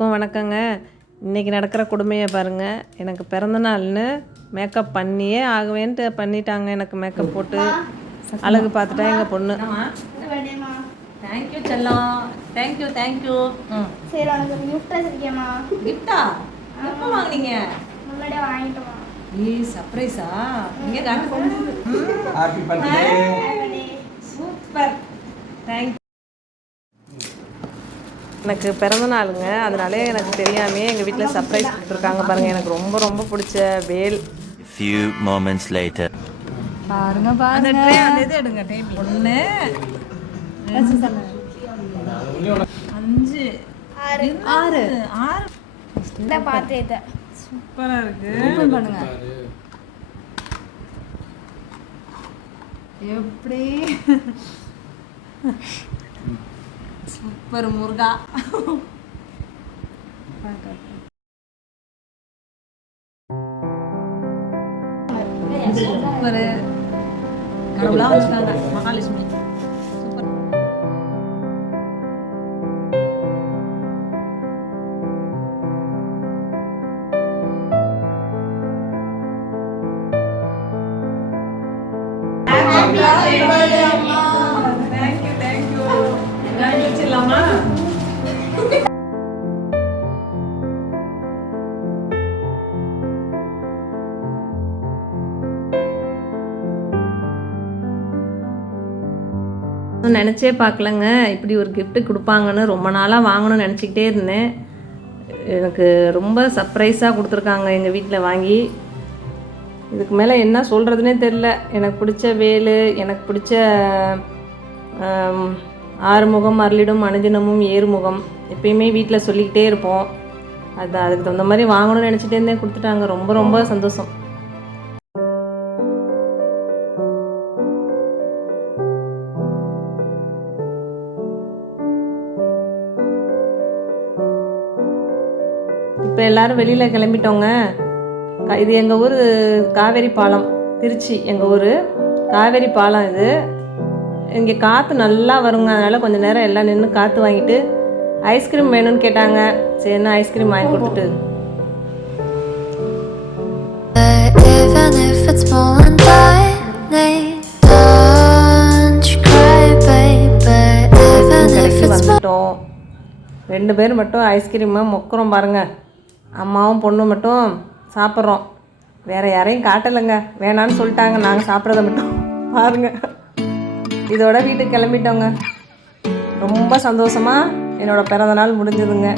எல்லாருக்கும் வணக்கங்க. இன்றைக்கி நடக்கிற கொடுமையை பாருங்கள். எனக்கு பிறந்த நாள்னு மேக்கப் பண்ணியே ஆகுவேன்ட்டு பண்ணிட்டாங்க. எனக்கு மேக்கப் போட்டு அழகு பார்த்துட்டா எங்கள் பொண்ணு. தேங்க்யூ செல்லம், தேங்க்யூ தேங்க்யூ. சரி, உனக்கு கிஃப்ட் வச்சிருக்கேம்மா. கிஃப்டா? எப்போ வாங்குனீங்க? முன்னாடியே வாங்கிட்டோமா. சர்ப்ரைஸா? இங்கே காட்டு. Happy birthday. Super, thank you. எனக்கு பிறந்த நாளுங்க, அதனாலே எனக்கு தெரியாமே எங்கள் வீட்டில் சர்ப்ரைஸ் கொடுத்துருக்காங்க பாருங்கள். எனக்கு ரொம்ப ரொம்ப பிடிச்ச வேல். Few moments later. பாருங்க பாருங்க, அந்த இது எடுங்க. டைம் 1 2 5 6 இத பாத்தேன். சூப்பரா இருக்கு. ஓபன் பண்ணுங்க. எப்படி சூப்பர் முருகா. சூப்பர், கடவுளா வச்சுட்டாங்க. மகாலட்சுமி சூப்பர். Thank you thank you. எல்லாரும் வச்சிடலாமா? நினச்சே பார்க்கலங்க இப்படி ஒரு கிஃப்ட்டு கொடுப்பாங்கன்னு. ரொம்ப நாளாக வாங்கணும்னு நினச்சிக்கிட்டே இருந்தேன். எனக்கு ரொம்ப சர்ப்ரைஸாக கொடுத்துருக்காங்க எங்கள் வீட்டில் வாங்கி. இதுக்கு மேலே என்ன சொல்கிறதுனே தெரில. எனக்கு பிடிச்ச வேல், எனக்கு பிடிச்ச ஆறுமுகம், அருளிடும், அனுதினமும் ஏறுமுகம் எப்பயுமே வீட்டில் சொல்லிக்கிட்டே இருப்போம். அதுக்கு தகுந்த மாதிரி வாங்கணும்னு நினச்சிட்டே இருந்தேன். கொடுத்துட்டாங்க. ரொம்ப ரொம்ப சந்தோஷம். இப்போ எல்லோரும் வெளியில் கிளம்பிட்டோங்க. இது எங்கள் ஊர் காவேரி பாலம், திருச்சி எங்கள் ஊர் காவேரி பாலம். இது இங்கே காற்று நல்லா வருங்க. அதனால் கொஞ்சம் நேரம் எல்லாம் நின்று காற்று வாங்கிட்டு ஐஸ்கிரீம் வேணும்னு கேட்டாங்க. சரின்னா ஐஸ்கிரீம் வாங்கி கொடுத்துட்டு வந்துட்டோம். 2 பேர் மட்டும் ஐஸ்கிரீமை மொக்குறோம் பாருங்கள். அம்மாவும் பொண்ணும் மட்டும் சாப்பிட்றோம். வேறு யாரையும் காட்டலைங்க, வேணான்னு சொல்லிட்டாங்க. நாங்கள் சாப்பிட்றத மட்டும் பாருங்கள். இதோட வீட்டுக்கு கிளம்பிட்டோங்க. ரொம்ப சந்தோஷமாக என்னோடய பிறந்த நாள் முடிஞ்சதுங்க.